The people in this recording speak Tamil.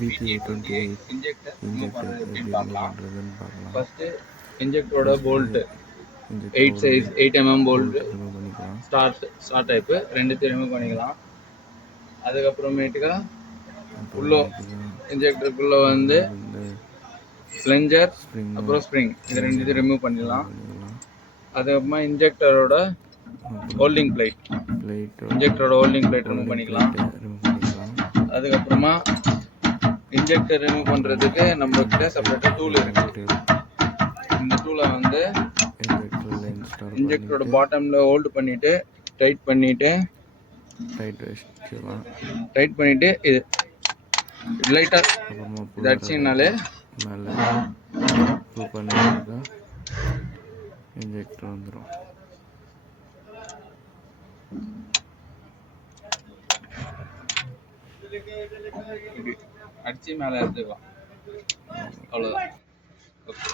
VP828 இன்ஜெக்டர் ரிமூவ் இன்ஜெக்டர் பண்றது எப்படி எப்படின்னு ரிமூவ் பார்க்கலாம். பண்ணுறதுன்னு பார்க்கலாம். ஃபர்ஸ்ட் இன்ஜெக்டரோட ஃபஸ்ட்டு போல்ட் 8 இன்ஜெக்டரோட சைஸ் 8 mm போல்ட் ரிமூவ் பண்ணிக்கலாம். ஸ்டார்ட் டைப் ரெண்டுத்தையும் ரிமூவ் பண்ணிக்கலாம். அதுக்கப்புறமேட்டுக்கா உள்ள அப்புறமேட்டுக்கா இன்ஜெக்டருக்குள்ள வந்து இருந்து பிளஞ்சர் ஸ்ப்ரிங்கு அப்புறம் ஸ்ப்ரிங் இது ரெண்டுத்தையும் ரிமூவ் பண்ணிடலாம். பண்ணிக்கலாம். அதுக்கப்புறமா இன்ஜெக்டரோட அப்புறம் ஹோல்டிங் பிளேட் இன்ஜெக்டரோட ஹோல்டிங் பிளேட் ரிமூவ் பண்ணிக்கலாம். ரிமூவ் பண்ணிக்கலாம். அதுக்கப்புறமா இன்ஜெக்டர் ரிமூவ் பண்ணுறதுக்கு நம்மகிட்ட செப்பரேட்டாக டூல் இருக்கு. இந்த டூலை வந்து இன்ஜெக்டரோட பாட்டமில் ஹோல்டு பண்ணிவிட்டு டைட் பண்ணிவிட்டு இது லைட்டாக இது அடிச்சிங்கனாலே மேலே ப்ளூ பண்ணிட்டு இன்ஜெக்டர் வந்துடும். அடிச்சு மேலே எடுத்துக்கலாம். அவ்வளோதான். ஓகே.